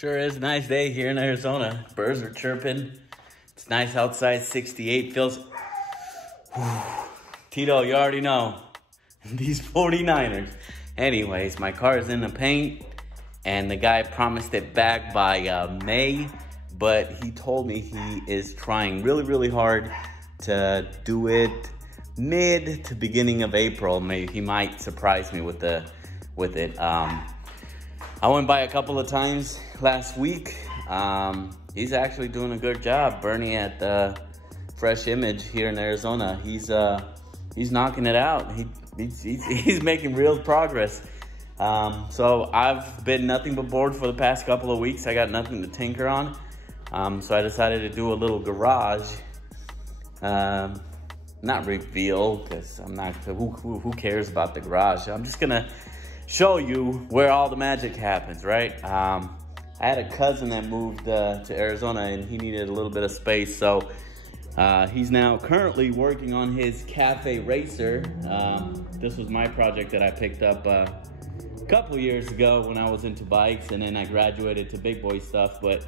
Sure is a nice day here in Arizona. Birds are chirping. It's nice outside, 68 feels. Tito, you already know. These 49ers. Anyways, my car is in the paint, and the guy promised it back by May, but he told me he is trying really, really hard to do it mid to beginning of April. Maybe he might surprise me with it. I went by a couple of times last week. He's actually doing a good job. Bernie at Fresh Image here in Arizona. He's knocking it out. He's making real progress. So I've been nothing but bored for the past couple of weeks. I got nothing to tinker on. So I decided to do a little garage. Not reveal, because I'm not, who cares about the garage? I'm just gonna show you where all the magic happens, right? I had a cousin that moved to Arizona, and he needed a little bit of space, so he's now currently working on his cafe racer. This was my project that I picked up a couple years ago when I was into bikes, and then I graduated to big boy stuff. But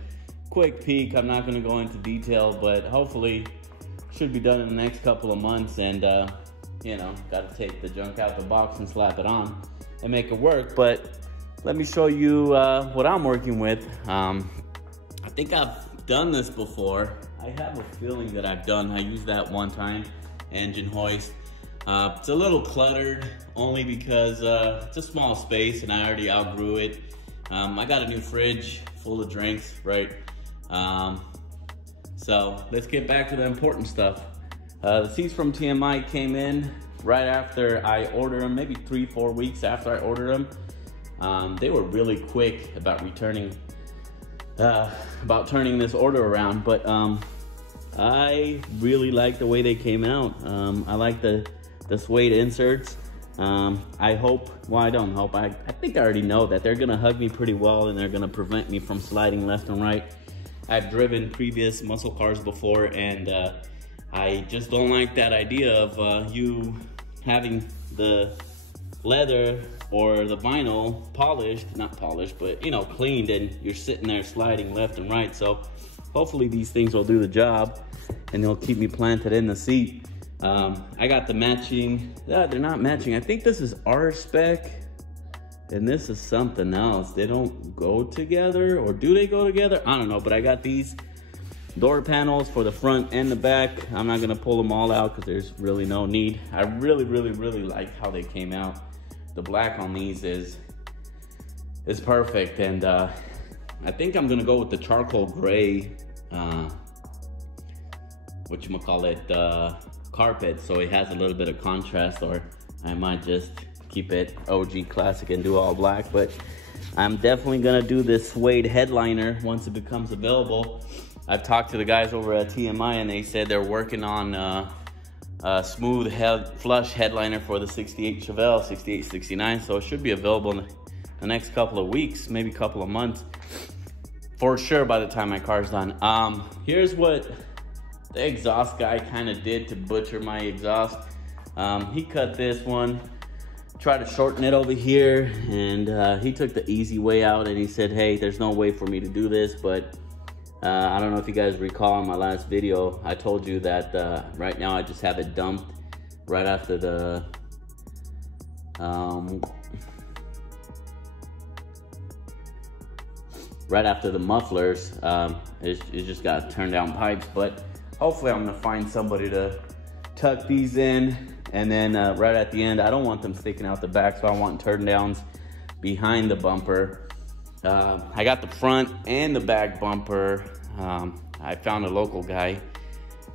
quick peek, I'm not gonna go into detail, but hopefully should be done in the next couple of months. And you know, gotta take the junk out the box and slap it on and make it work. But let me show you what I'm working with. I think I've done this before. I have a feeling that I used that one time, engine hoist. It's a little cluttered only because it's a small space and I already outgrew it. I got a new fridge full of drinks, right? So let's get back to the important stuff. The seats from TMI came in right after I ordered them, maybe 3-4 weeks after I ordered them. They were really quick about turning this order around, but I really like the way they came out. I like the suede inserts. I hope, well, I don't hope, I think I already know that they're gonna hug me pretty well, and they're gonna prevent me from sliding left and right. I've driven previous muscle cars before, and I just don't like that idea of you having the leather or the vinyl polished, not polished, but you know, cleaned, and you're sitting there sliding left and right. So hopefully these things will do the job and they'll keep me planted in the seat. I got the matching, they're not matching. I think this is R spec and this is something else. They don't go together, or do they go together? I don't know, but I got these door panels for the front and the back. I'm not gonna pull them all out because there's really no need. I really, really, really like how they came out. The black on these is perfect, and I think I'm gonna go with the charcoal gray, carpet, so it has a little bit of contrast, or I might just keep it OG classic and do all black. But I'm definitely gonna do this suede headliner once it becomes available. I've talked to the guys over at TMI, and they said they're working on a smooth flush headliner for the 68 Chevelle, 68, 69, so it should be available in the next couple of weeks, maybe a couple of months, for sure by the time my car's done. Here's what the exhaust guy kind of did to butcher my exhaust. He cut this one, tried to shorten it over here, and he took the easy way out, and he said, hey, there's no way for me to do this. But I don't know if you guys recall in my last video, I told you that right now I just have it dumped right after the mufflers. It just got turn down pipes, but hopefully I'm gonna find somebody to tuck these in. And then right at the end, I don't want them sticking out the back, so I want turn downs behind the bumper. I got the front and the back bumper. I found a local guy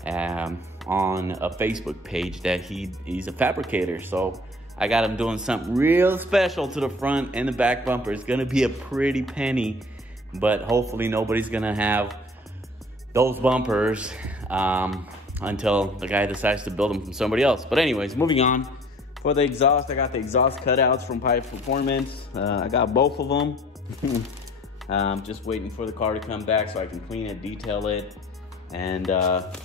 on a Facebook page that he's a fabricator, so I got him doing something real special to the front and the back bumper. It's gonna be a pretty penny, but hopefully nobody's gonna have those bumpers until the guy decides to build them from somebody else. But anyways, moving on. For the exhaust, I got the exhaust cutouts from Pipe Performance. I got both of them. Just waiting for the car to come back so I can clean it, detail it, and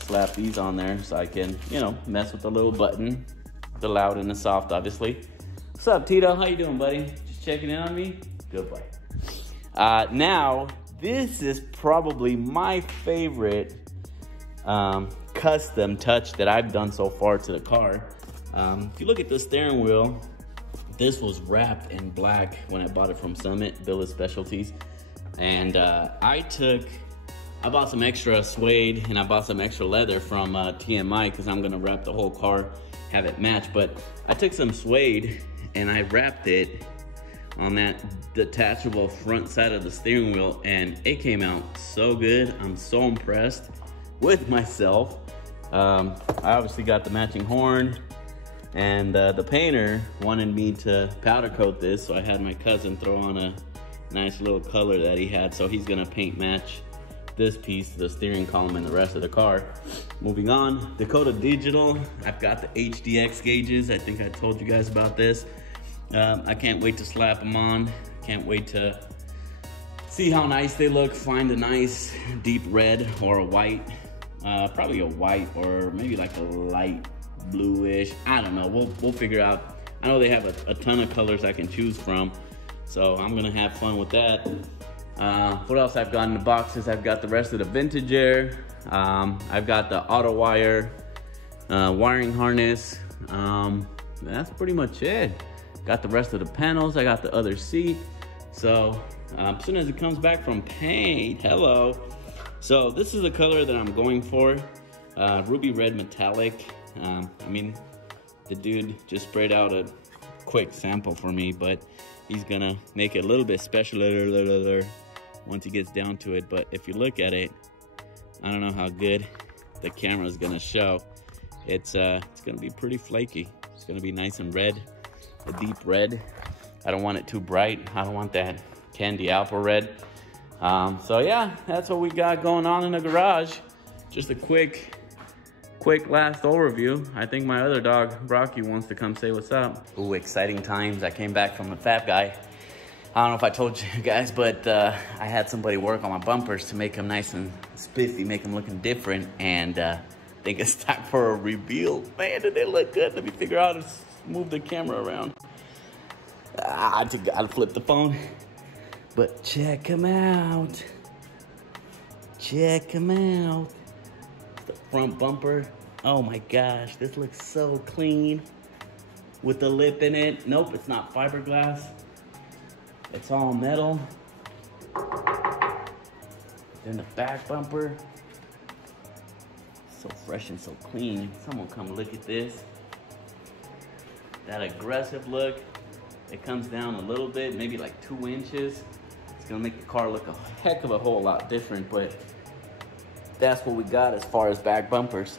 slap these on there so I can, you know, mess with the little button, the loud and the soft, obviously. What's up, Tito? How you doing, buddy? Just checking in on me? Good boy. Now, this is probably my favorite custom touch that I've done so far to the car. If you look at the steering wheel, this was wrapped in black when I bought it from Summit, Billet Specialties. And I bought some extra suede and I bought some extra leather from TMI because I'm gonna wrap the whole car, have it match. But I took some suede and I wrapped it on that detachable front side of the steering wheel, and it came out so good. I'm so impressed with myself. I obviously got the matching horn, and the painter wanted me to powder coat this, so I had my cousin throw on a nice little color that he had, so he's gonna paint match this piece, the steering column, and the rest of the car. Moving on, Dakota Digital. I've got the HDX gauges. I think I told you guys about this. I can't wait to slap them on. Can't wait to see how nice they look. Find a nice deep red or a white. Probably a white or maybe like a light bluish. I don't know, we'll figure out. I know they have a ton of colors I can choose from, so I'm gonna have fun with that. What else I've got in the boxes? I've got the rest of the vintage air. I've got the auto wire wiring harness. That's pretty much it. Got the rest of the panels. I got the other seat. So as soon as it comes back from paint, hello. So this is the color that I'm going for, ruby red metallic. I mean, the dude just sprayed out a quick sample for me, but he's gonna make it a little bit special once he gets down to it. But if you look at it, I don't know how good the camera is gonna show. It's gonna be pretty flaky. It's gonna be nice and red, a deep red. I don't want it too bright. I don't want that candy apple red. So yeah, that's what we got going on in the garage. Just a quick last overview. I think my other dog, Rocky, wants to come say what's up. Ooh, exciting times. I came back from the Fab Guy. I don't know if I told you guys, but I had somebody work on my bumpers to make them nice and spiffy, make them looking different, and I think it's time for a reveal. Man, did they look good? Let me figure out how to move the camera around. I just gotta flip the phone. But check them out. Check them out. The front bumper. Oh my gosh, this looks so clean. With the lip in it. Nope, it's not fiberglass. It's all metal. Then the back bumper. So fresh and so clean. Someone come look at this. That aggressive look. It comes down a little bit, maybe like 2 inches. It's gonna make the car look a heck of a whole lot different, but that's what we got as far as back bumpers.